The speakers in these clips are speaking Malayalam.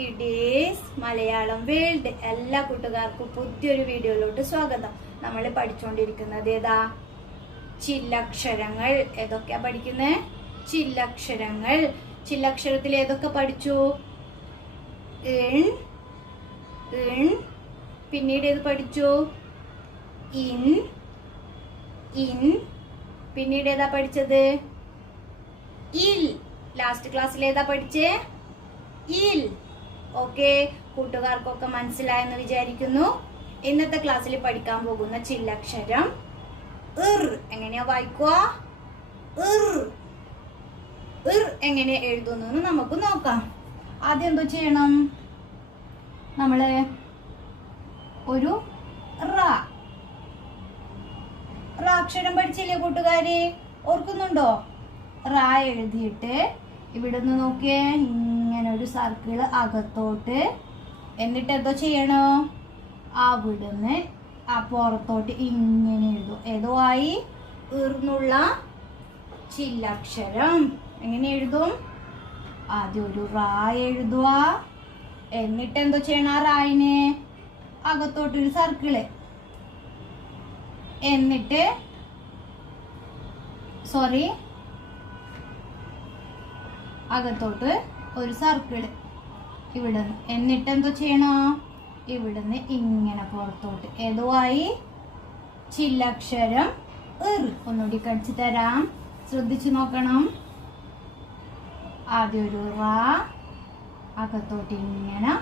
Kiddies Malayalam world. എല്ലാ കൂട്ടുകാർക്കും പുതിയൊരു വീഡിയോയിലോട്ട് സ്വാഗതം. നമ്മൾ പഠിച്ചുകൊണ്ടിരിക്കുന്നത് ഏതാ? ചില്ലക്ഷരങ്ങൾ. ഏതൊക്കെയാ പഠിക്കുന്നത്? ചില്ലക്ഷരങ്ങൾ. ചില്ലക്ഷരത്തിൽ ഏതൊക്കെ പഠിച്ചു? ഇൺ, ഇൺ. പിന്നീട് ഏത് പഠിച്ചു? In, in. പിന്നീട് ഏതാ പഠിച്ചത്? ഇൽ. ലാസ്റ്റ് ക്ലാസ്സിൽ ഏതാ പഠിച്ചേ? ഇൽ. ഓക്കെ, കൂട്ടുകാർക്കൊക്കെ മനസ്സിലായെന്ന് വിചാരിക്കുന്നു. ഇന്നത്തെ ക്ലാസ്സിൽ പഠിക്കാൻ പോകുന്ന ചില്ലക്ഷരം ഇർ. എങ്ങനെയാ വായിക്കുക? ഇർ. ഇർ എങ്ങനെ എഴുതുന്നു നമുക്ക് നോക്കാം. ആദ്യം എന്തോ ചെയ്യണം? നമ്മള് ഒരു റ അക്ഷരം പഠിച്ചില്ലേ കൂട്ടുകാരെ? ഓർക്കുന്നുണ്ടോ? റ എഴുതിയിട്ട് ഇവിടുന്ന് നോക്കിയേ, ഇങ്ങനെ ഒരു സർക്കിള് അകത്തോട്ട്. എന്നിട്ട് എന്തോ ചെയ്യണോ? അവിടുന്ന് ആ പുറത്തോട്ട് ഇങ്ങനെ എഴുതും. ഏതോ ആയി ഇർന്നുള്ള ചില്ലക്ഷരം. എങ്ങനെ എഴുതും? ആദ്യം ഒരു റ എഴുതുക. എന്നിട്ട് എന്തോ ചെയ്യണം? ആ റായിന് അകത്തോട്ടൊരു സർക്കിള്. എന്നിട്ട് അകത്തോട്ട് ഒരു സർക്കിള് ഇവിടുന്ന്. എന്നിട്ട് എന്തോ ചെയ്യണോ? ഇവിടുന്ന് ഇങ്ങനെ പുറത്തോട്ട്. ഏതോ ആയി ചില്ലക്ഷരം ഇർ. ഒന്നുകൂടി കടിച്ചു തരാം, ശ്രദ്ധിച്ചു നോക്കണം. ആദ്യം ഒരു റ, അകത്തോട്ട് ഇങ്ങനെ,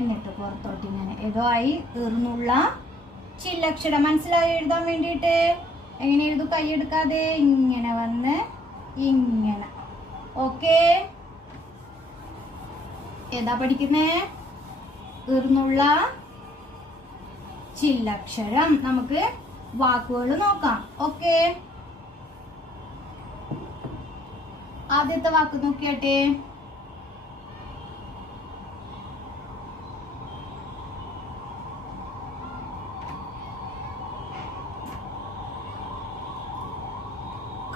എന്നിട്ട് പുറത്തോട്ട് ഇങ്ങനെ. ഏതോ ആയി ഇർന്നുള്ള ചില്ലക്ഷരം. മനസ്സിലായി എഴുതാൻ വേണ്ടിയിട്ട്? എങ്ങനെ എഴുതും? കൈയെടുക്കാതെ ഇങ്ങനെ വന്ന് ഇങ്ങനെ. ഓക്കെ, ഏതാ പഠിക്കുന്നേ? ഇർന്നുള്ള ചില്ലക്ഷരം. നമുക്ക് വാക്കുകൾ നോക്കാം. ഓക്കെ, ആദ്യത്തെ വാക്ക് നോക്കിയാട്ടെ.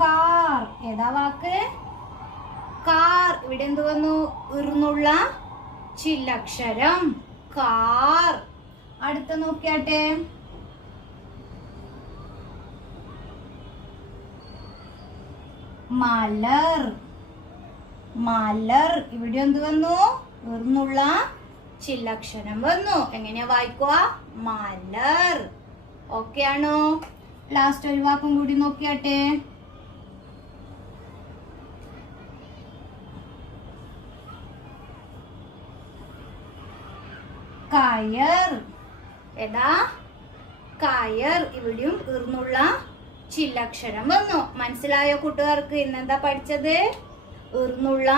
കാർ. ഏതാ വാക്ക്? കാർ. ഇവിടെ എന്ത് വന്നു? ഇർന്നുള്ള ചില്ലക്ഷരം കാർ. അടുത്ത നോക്കിയാട്ടെ. മലർ. മലർ. ഇവിടെ എന്ത് വന്നു? ഇർന്നുള്ള ചില്ലക്ഷരം വന്നു. എങ്ങനെയാ വായിക്കുക? മലർ. ഓക്കെ ആണോ? ലാസ്റ്റ് ഒരു വാക്കും കൂടി നോക്കിയാട്ടെ. കയർ. ഏതാ? കയർ. ഇവിടെയും ഇർന്നുള്ള ചില്ലക്ഷരം വന്നു. മനസ്സിലായോ കൂട്ടുകാർക്ക്? ഇന്നെന്താ പഠിച്ചത്? ഇർന്നുള്ള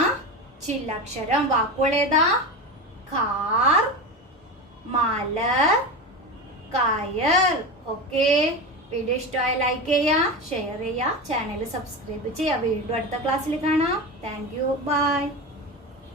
ചില്ലക്ഷരം. വാക്കുകൾ ഏതാ? കാർ, മലർ, കയർ. ഓക്കെ, വീഡിയോ ഇഷ്ടമായ ലൈക്ക് ചെയ്യുക, ഷെയർ ചെയ്യുക, ചാനൽ സബ്സ്ക്രൈബ് ചെയ്യുക. വീണ്ടും അടുത്ത ക്ലാസ്സിൽ കാണാം. Thank you. ബൈ.